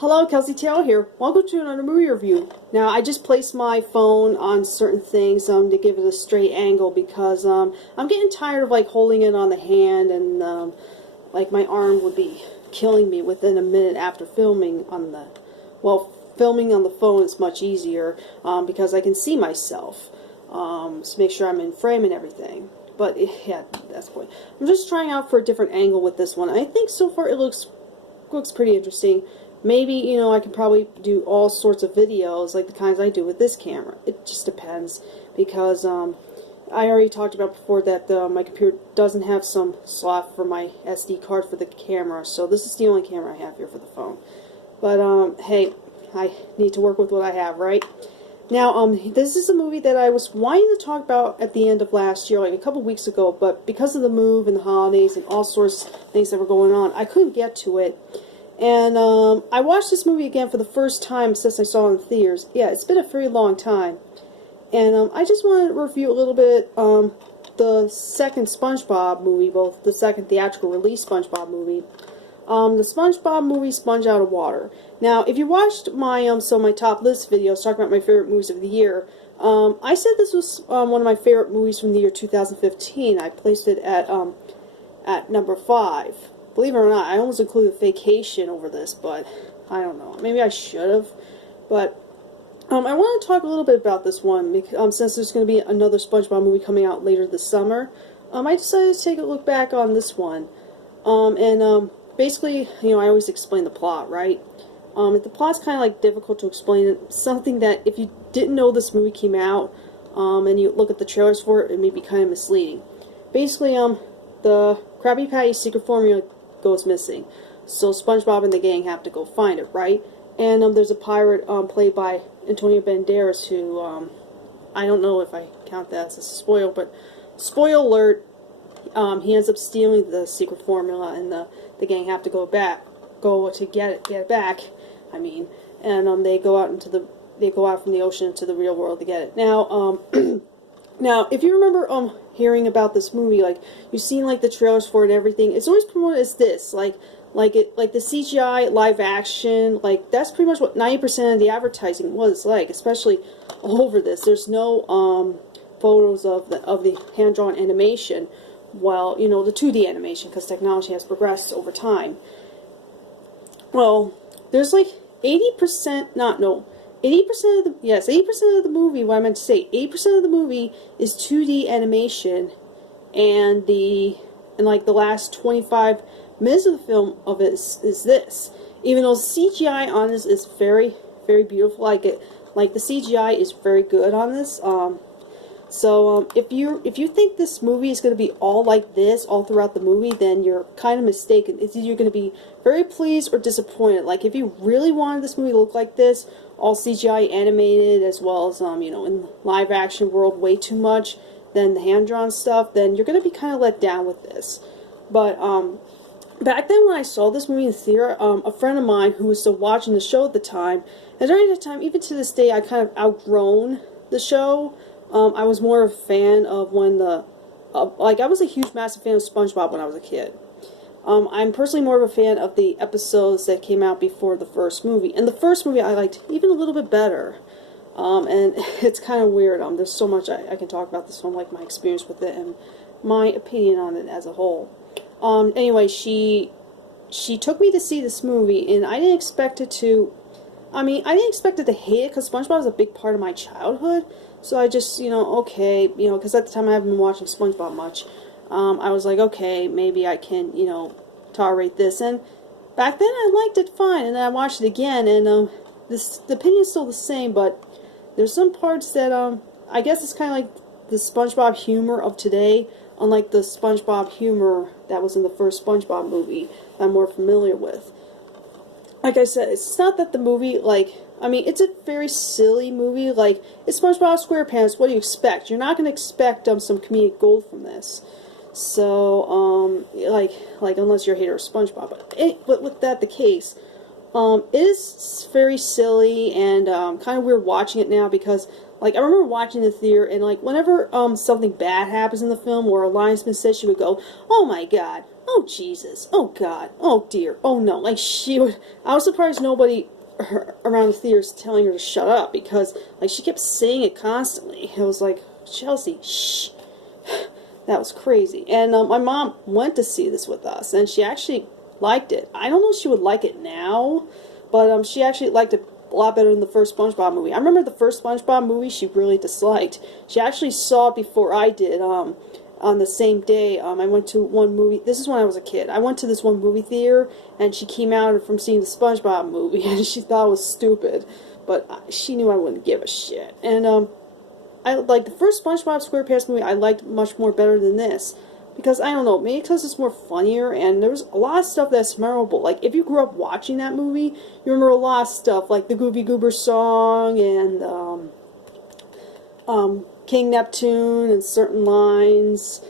Hello, Kelsey Taylor here. Welcome to another movie review. Now, I just placed my phone on certain things to give it a straight angle because I'm getting tired of holding it on the hand and my arm would be killing me within a minute after filming on the filming on the phone is much easier because I can see myself to make sure I'm in frame and everything. But yeah, that's the point. I'm just trying out for a different angle with this one. I think so far it looks pretty interesting. Maybe, I can probably do all sorts of videos like the kinds I do with this camera. It just depends because I already talked about before that my computer doesn't have some slot for my SD card for the camera, so this is the only camera I have here for the phone. But hey, I need to work with what I have, right? Now, this is a movie that I was wanting to talk about at the end of last year, like a couple weeks ago, but because of the move and the holidays and all sorts of things that were going on, I couldn't get to it. And I watched this movie again for the first time since I saw it in theaters. Yeah, it's been a very long time. And I just wanted to review a little bit the second SpongeBob movie, both the second theatrical release SpongeBob movie. The SpongeBob movie, Sponge Out of Water. Now, if you watched my my top list videos talking about my favorite movies of the year, I said this was one of my favorite movies from the year 2015. I placed it at number 5. Believe it or not, I almost included Vacation over this, but I don't know. Maybe I should have. But I want to talk a little bit about this one because, since there's going to be another SpongeBob movie coming out later this summer. I decided to take a look back on this one. Basically, I always explain the plot, right? The plot's kind of difficult to explain. It's something that if you didn't know this movie came out, and you look at the trailers for it, it may be kind of misleading. Basically, the Krabby Patty's secret formula goes missing, so SpongeBob and the gang have to go find it, right? And there's a pirate played by Antonio Banderas who I don't know if I count that as a spoil, but spoiler alert, he ends up stealing the secret formula, and the gang have to go to get it back. I mean, and they go out from the ocean into the real world to get it. Now, now, if you remember hearing about this movie, you've seen the trailers for it and everything, it's always promoted as this, the CGI live action, that's pretty much what 90% of the advertising was especially all over this. There's no photos of the hand-drawn animation, while the 2D animation, because technology has progressed over time. Well, there's 80%, 80% of the movie, what I meant to say, 80% of the movie is 2D animation, and the last 25 minutes of the film of it is this. Even though CGI on this is very, very beautiful, the CGI is very good on this. So if you think this movie is going to be all like this all throughout the movie, then you're kind of mistaken. It's either going to be very pleased or disappointed. If you really wanted this movie to look like this, all CGI animated, as well as in live action world way too much than the hand drawn stuff, then you're going to be kind of let down with this. But back then when I saw this movie in the theater, a friend of mine who was still watching the show at the time, and during that time, even to this day, I kind of outgrown the show. I was more of a fan of when I was a huge, massive fan of SpongeBob when I was a kid. I'm personally more of a fan of the episodes that came out before the first movie. And the first movie I liked even a little bit better. And it's kind of weird. There's so much I can talk about this one, my experience with it and my opinion on it as a whole. Anyway, she took me to see this movie, and I didn't expect it to... I didn't expect it to hate it, because SpongeBob was a big part of my childhood. So I just, okay, because at the time I haven't been watching SpongeBob much. I was like, okay, maybe I can, tolerate this. And back then I liked it fine, and then I watched it again, and the opinion's still the same, but there's some parts that, I guess it's kind of like the SpongeBob humor of today, unlike the SpongeBob humor that was in the first SpongeBob movie that I'm more familiar with. Like I said, it's not that the movie, it's a very silly movie. It's SpongeBob SquarePants. What do you expect? You're not going to expect some comedic gold from this. So, unless you're a hater of SpongeBob. But with that the case, it is very silly and kind of weird watching it now because, I remember watching the theater and, whenever something bad happens in the film or a line's been said, she would go, "Oh my God, Oh, Jesus. Oh, God. Oh, dear. Oh, no. Like, she would... I was surprised nobody around the theater is telling her to shut up, because, like, she kept saying it constantly. It was like, Chelsea, shh. That was crazy. And my mom went to see this with us, and she actually liked it. I don't know if she would like it now, but she actually liked it a lot better than the first SpongeBob movie. I remember the first SpongeBob movie she really disliked. She actually saw it before I did, on the same day. I went to one movie. This is when I was a kid. I went to this one movie theater, and she came out from seeing the SpongeBob movie, and she thought it was stupid, but she knew I wouldn't give a shit. And I like the first SpongeBob SquarePants movie. I liked much more better than this, because I don't know, maybe because it's more funnier, and there's a lot of stuff that's memorable. Like, if you grew up watching that movie, you remember a lot of stuff, like the Goofy Goober song, and King Neptune, and certain lines,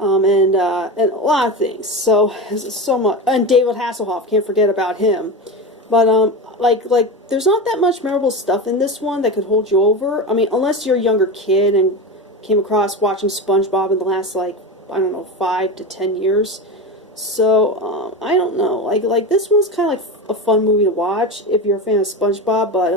and a lot of things. So much, and David Hasselhoff, can't forget about him. But like there's not that much memorable stuff in this one that could hold you over. I mean, unless you're a younger kid and came across watching SpongeBob in the last, like, I don't know, 5 to 10 years. So I don't know. Like this one's kind of like a fun movie to watch if you're a fan of SpongeBob. But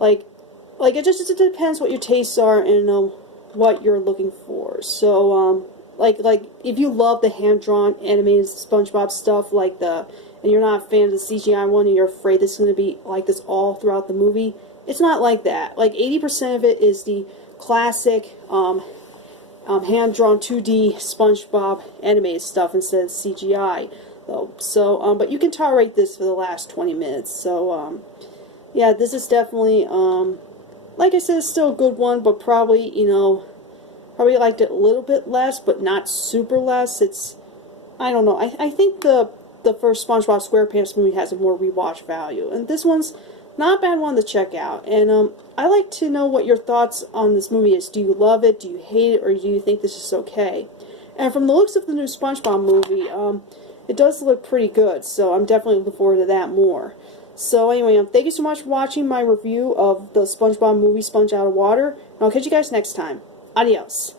like it just depends what your tastes are and what you're looking for. So like if you love the hand-drawn animated SpongeBob stuff, and you're not a fan of the CGI one, and you're afraid this is going to be like this all throughout the movie, it's not like that. Like 80% of it is the classic hand-drawn 2D SpongeBob animated stuff instead of CGI, though. So but you can tolerate this for the last 20 minutes. So yeah, this is definitely like I said, it's still a good one, but probably, probably liked it a little bit less, but not super less. It's, I don't know, I think the first SpongeBob SquarePants movie has a more rewatch value, and this one's not a bad one to check out. And I like to know what your thoughts on this movie is. Do you love it? Do you hate it? Or do you think this is okay? And from the looks of the new SpongeBob movie, it does look pretty good, so I'm definitely looking forward to that more. So anyway, thank you so much for watching my review of the SpongeBob movie, Sponge Out of Water, and I'll catch you guys next time. Adios.